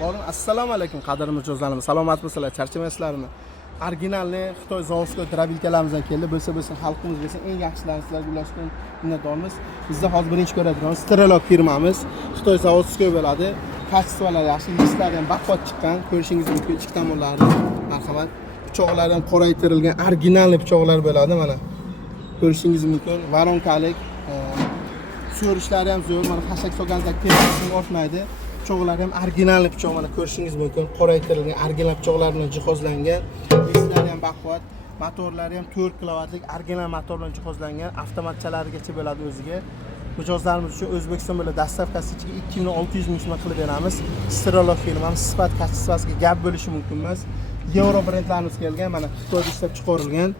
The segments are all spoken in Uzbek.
Oğlum assalomu alaykum qadrli mijozlarimiz. Salomatmisizlar? Charchamaysizlarmi? Originalni Xitoy zavodskiy drabilkalarimiz keldi. Bo'lsa xalqimiz bo'lsa eng yaxshilarini sizlarga ulashgan minnatdormiz. Bizda hozir birinchi ko'radigan Strelok firmamiz Xitoy zavodskiy bo'ladi. Kачестволari yaxshi, listlari ham baquvvat chiqqan. Ko'rishingiz mumkin ichki tomonlari. Marhamat. Pichoqlar ham qoraytirilgan originalli pichoqlar bo'ladi mana. Ko'rishingiz mumkin. Varonkalik, so'rishlari ham zo'r. Mana xashak solganingizda temperasi ortmaydi. Pichoqlar ham original pichoq, mana ko'rishingiz mumkin. Qoraytirilgan original pichoqlar bilan jihozlangan. Disklari ham baquvvat, motorlari ham 4 kilovatlik original motor bilan jihozlangan. Avtomatchalarigacha bo'ladi o'ziga. Mijozlarimiz uchun O'zbekiston bo'ylab dastavkasi ichiga 2600 ming so'm qilib beramiz. Strelok firmamiz sifat kачествосiga gap bo'lishi mumkin emas. Euro brendlarimiz kelgan, mana Xitoyda ishlab chiqarilgan.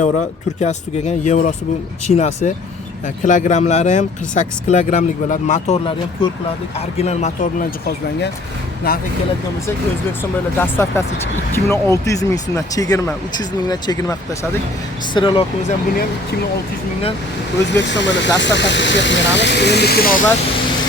Euro Turkiyasi tugagan, Eurosi bu Chinasi. Kilogramlari ham 48 kilogramlik bo'ladi. Motorlari ham 4 kilovatlik original motor bilan jihozlangan. Narxiga keladigan bo'lsak, O'zbekiston bo'ylab dastavkasi ichiga 2600 ming so'mdan chegirma, 300 mingdan chegirma qilib tashladik. Strelokimiz ham buni ham 2600 mingdan O'zbekiston bo'ylab dastavkasi ichiga beramiz. Endi kinobat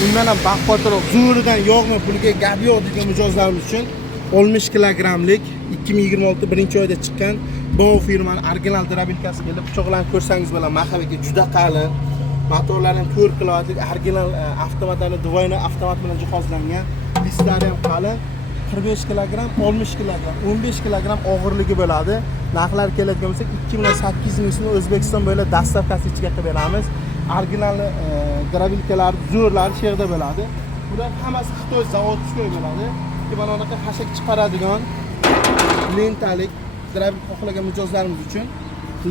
undan ham baquvvatroq, zo'ridan yog'mi, pulga gap yo'q degan mijozlarimiz uchun 60 kilogramlik 2026 birinchi oyda chiqqan Bow firmaning original drabilkasi keldi. Pichoqlarni ko'rsangiz bo'ladi, maxaviga juda qalin. Motorlari ham 4 kilovatlik original avtomatlarni dvoyna avtomat bilan jihozlangan. Disklari ham qalin. 45 kilogram, 60 kilogram, 15 kilogram og'irligi bo'ladi. Narxlar keladigan bo'lsa 2800 ming so'm O'zbekiston bo'ylab dastavkasi ichiga qilib beramiz. Original drabilkalar zo'rlari shu yerda bo'ladi. Bular hammasi Xitoy zavodskiy bo'ladi. Mana bunaqa xashak chiqaradigan lentalik drabil xohlagan mijozlarimiz uchun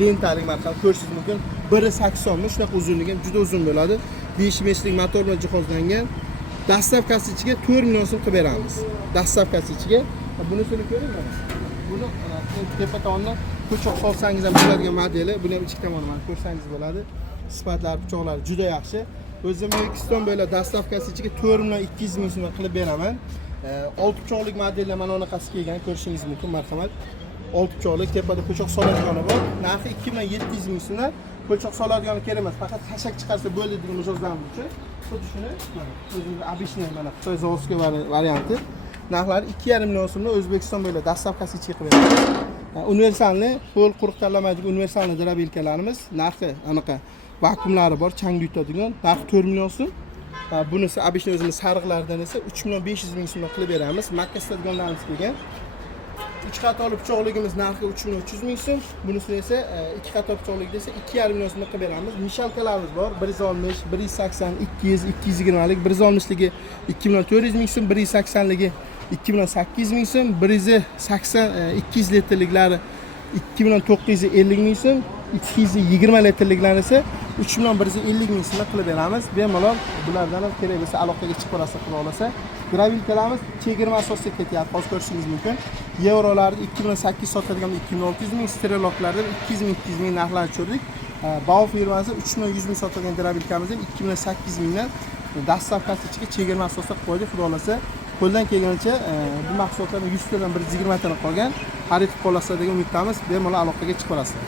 lentalik marka ko'rishingiz mumkin. 1.80 mi, shunaqa uzunligi ham juda uzun bo'ladi. 5 lik motor bilan jihozlangan. Dastavkasi ichiga 4 million so'm qilib beramiz. Dastavkasi ichiga. Bunisini ko'ring mana. Buni tepa tomonni ko'choq solsangiz ham bo'ladigan modeli. Buni ham ichki tomoni mana ko'rsangiz bo'ladi. Sifatlari, pichoqlari juda yaxshi. O'zim O'zbekiston bo'ylab dastavkasi ichiga 4 million 200 ming so'm qilib beraman. 6 pichoqlik modellar mana bunaqasi kelgan, ko'rishingiz mumkin. Marhamat. 6 pichoqlik tepada ko'choq soladigani bor. Narxi 2700 ming so'm. Ko'choq soladigani kerak emas, faqat xashak chiqarsa bo'ldi degan mijozlarimiz uchun. Xuddi shuni mana o'zingiz обычный mana Xitoy zavodskiy varianti. Narxlari 2,5 million so'mdan O'zbekiston bo'ylab dastavkasi ichiga qilib beramiz. Universalni, qo'l quruq tanlamaydigan universalni drabilkalarimiz narxi anaqa vakuumlari bor, changni yutadigan. Narxi 4 million so'm. Bunisi обычный o'zimiz sariqlardan esa 3 million 500 ming so'mdan qilib beramiz. Makka stadionlarimiz kelgan. 3 qatorli pichoqligimiz narxi 3 million 300 ming so'm. Bunisi esa 2 qator pichoqlik desa 2,5 million so'mga qilib beramiz. Nishalkalarimiz bor. 160, 180, 200, 220 lik, 160ligi 2 million 400 ming so'm, 180ligi 2 million 800 ming so'm, 180 200 litrliklari 2 million 950 ming so'm, 220 litrliklari esa 3 million 150 ming so'mga qilib beramiz. Bemalol bulardan ham kerak bo'lsa aloqaga chiqib olasiz, qila olasa. Gravilkalarimiz chegirma asosida ketyapti, hozir ko'rishingiz mumkin. Eurolarni 2800 sotadigan 2600 ming, Streloklardan 200 ming 200 ming narxlarni tushirdik. Bow firmasi 3100 ming sotadigan gravilkamizni 2800 mingdan dastavkasi ichiga chegirma asosida qo'ydik, xudo xolasa. Qo'ldan kelganicha bu mahsulotlarning 100 tadan 120 tadan qolgan. Xarid qilib olasizlar degan umiddamiz. Bemalol aloqaga chiqib olasizlar.